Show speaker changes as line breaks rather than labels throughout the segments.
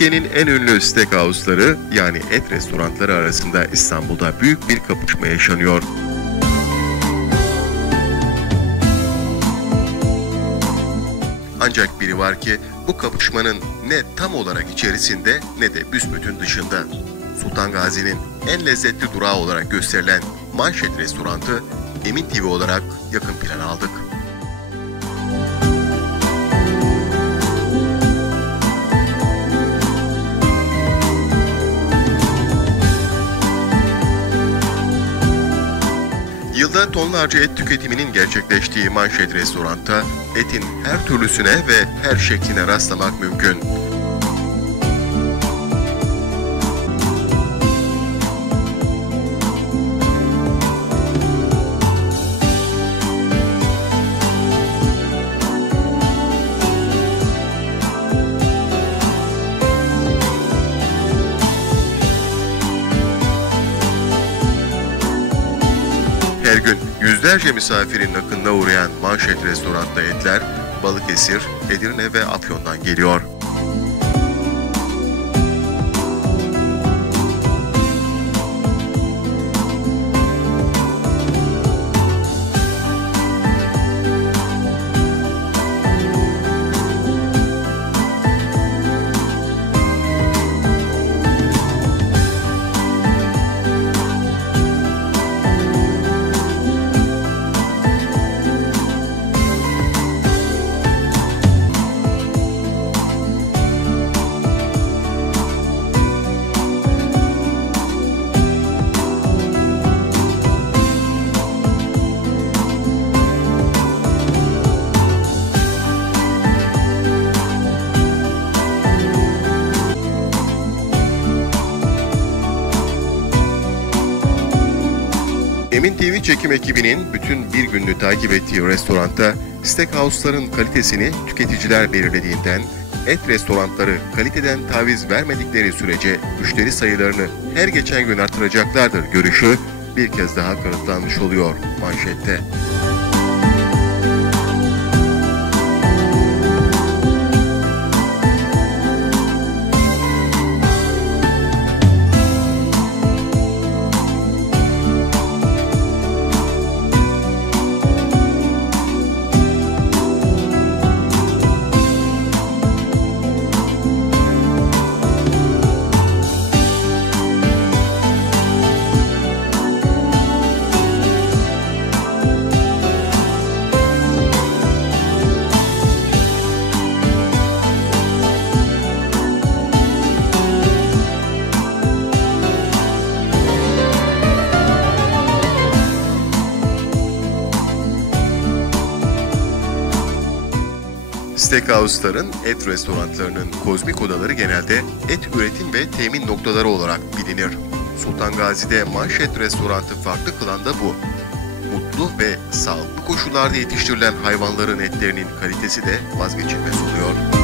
Türkiye'nin en ünlü steakhouse'ları yani et restoranları arasında İstanbul'da büyük bir kapışma yaşanıyor. Ancak biri var ki bu kapışmanın ne tam olarak içerisinde ne de büsbütün dışında. Sultan Gazi'nin en lezzetli durağı olarak gösterilen Manşet Restorantı Emin TV olarak yakın plan aldık. Tonlarca et tüketiminin gerçekleştiği Manşet Restorant'ta etin her türlüsüne ve her şekline rastlamak mümkün. Yüzlerce misafirin akınına uğrayan Manşet Restorant'ta etler Balıkesir, Edirne ve Afyon'dan geliyor. TV çekim ekibinin bütün bir gününü takip ettiği restoranda steakhouse'ların kalitesini tüketiciler belirlediğinden et restoranları kaliteden taviz vermedikleri sürece müşteri sayılarını her geçen gün artıracaklardır görüşü bir kez daha kanıtlanmış oluyor manşette. Steakhouse'ların et restoranlarının kozmik odaları genelde et üretim ve temin noktaları olarak bilinir. Sultan Gazi'de Manşet Restorantı farklı kılan da bu. Mutlu ve sağlıklı koşullarda yetiştirilen hayvanların etlerinin kalitesi de vazgeçilmez oluyor.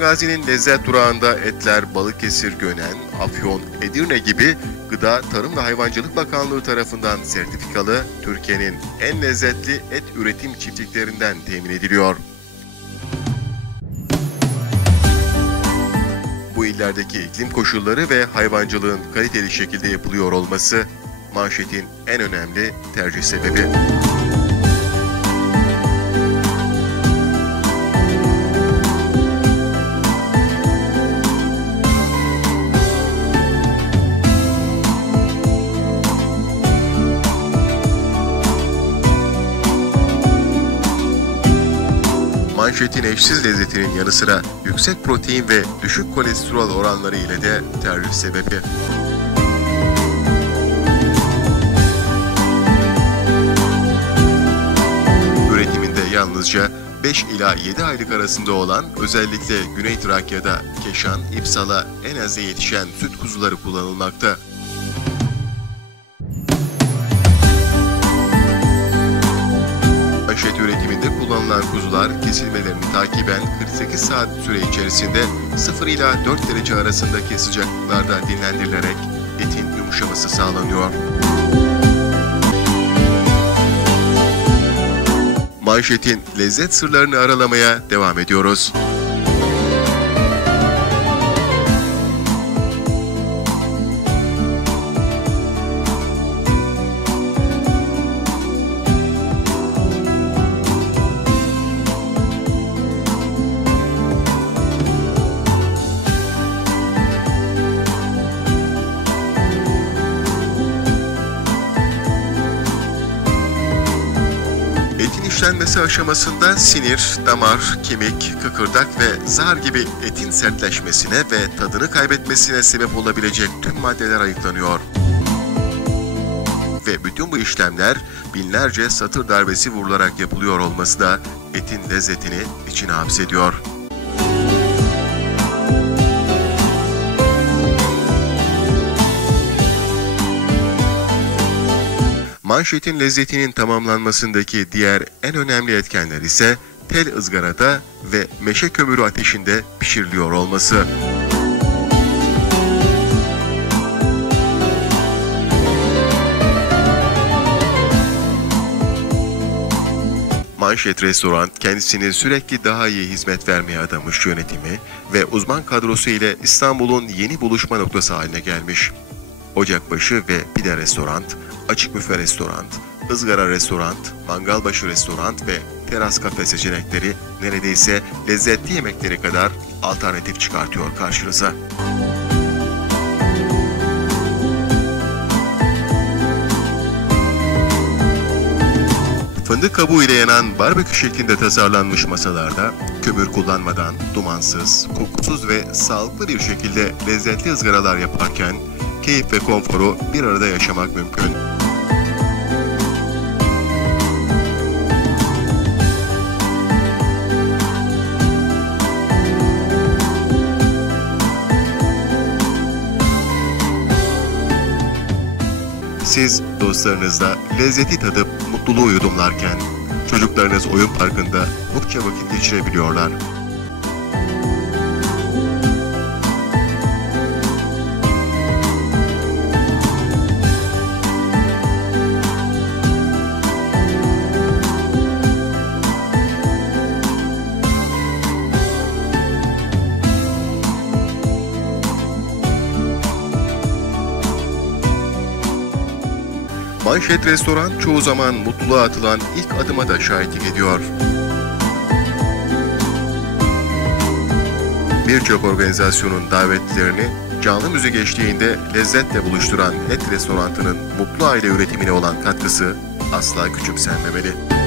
Sultan Gazi'nin lezzet durağında etler Balıkesir, Gönen, Afyon, Edirne gibi Gıda, Tarım ve Hayvancılık Bakanlığı tarafından sertifikalı Türkiye'nin en lezzetli et üretim çiftliklerinden temin ediliyor. Bu illerdeki iklim koşulları ve hayvancılığın kaliteli şekilde yapılıyor olması manşetin en önemli tercih sebebi. Manşetin eşsiz lezzetinin yanı sıra yüksek protein ve düşük kolesterol oranları ile de tercih sebebi. Üretiminde yalnızca 5 ila 7 aylık arasında olan özellikle Güney Trakya'da Keşan, İpsala en azı yetişen süt kuzuları kullanılmakta. Kuzular kesilmelerini takiben 48 saat süre içerisinde 0 ila 4 derece arasındaki sıcaklıklarda dinlendirilerek etin yumuşaması sağlanıyor. Manşetin lezzet sırlarını aralamaya devam ediyoruz. Etin işlenmesi aşamasında sinir, damar, kemik, kıkırdak ve zar gibi etin sertleşmesine ve tadını kaybetmesine sebep olabilecek tüm maddeler ayıklanıyor. Ve bütün bu işlemler binlerce satır darbesi vurularak yapılıyor olması da etin lezzetini içine hapsediyor. Manşetin lezzetinin tamamlanmasındaki diğer en önemli etkenler ise tel ızgarada ve meşe kömürü ateşinde pişiriliyor olması. Manşet Restoran kendisini sürekli daha iyi hizmet vermeye adamış yönetimi ve uzman kadrosu ile İstanbul'un yeni buluşma noktası haline gelmiş. Ocakbaşı ve Pide Restoran, Açık Büfe Restoran, ızgara restoran, mangalbaşı restoran ve teras kafe seçenekleri neredeyse lezzetli yemekleri kadar alternatif çıkartıyor karşınıza. Fındık kabuğu ile yanan barbekü şeklinde tasarlanmış masalarda kömür kullanmadan dumansız, kokusuz ve sağlıklı bir şekilde lezzetli ızgaralar yaparken keyif ve konforu bir arada yaşamak mümkün. Siz dostlarınızla lezzeti tadıp mutluluğu yudumlarken çocuklarınız oyun parkında mutça vakit geçirebiliyorlar. Manşet Restoran çoğu zaman mutluluğa atılan ilk adıma da şahitlik ediyor. Birçok organizasyonun davetlilerini canlı müzik eşliğinde lezzetle buluşturan et restoranının mutlu aile üretimine olan katkısı asla küçümsenmemeli.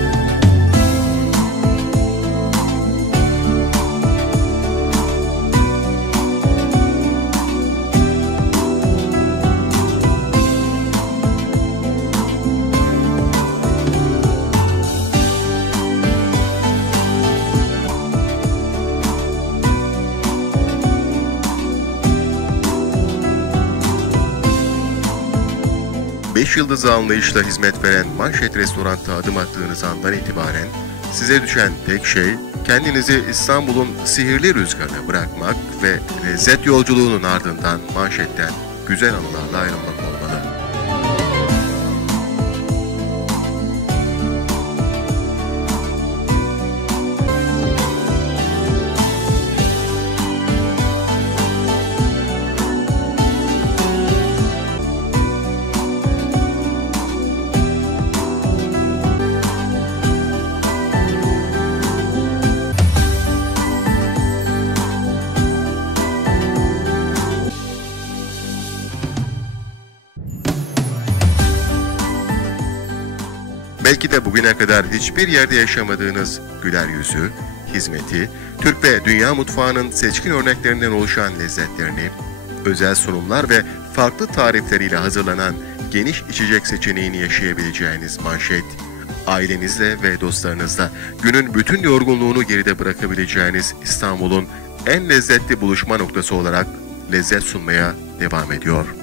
Beş yıldızlı anlayışla hizmet veren Manşet Restorant'a adım attığınız andan itibaren size düşen tek şey kendinizi İstanbul'un sihirli rüzgarına bırakmak ve lezzet yolculuğunun ardından manşetten güzel anılarla ayrılmak olmalı. Belki de bugüne kadar hiçbir yerde yaşamadığınız güler yüzü, hizmeti, Türk ve dünya mutfağının seçkin örneklerinden oluşan lezzetlerini, özel sunumlar ve farklı tarifleriyle hazırlanan geniş içecek seçeneğini yaşayabileceğiniz manşet, ailenizle ve dostlarınızla günün bütün yorgunluğunu geride bırakabileceğiniz İstanbul'un en lezzetli buluşma noktası olarak lezzet sunmaya devam ediyor.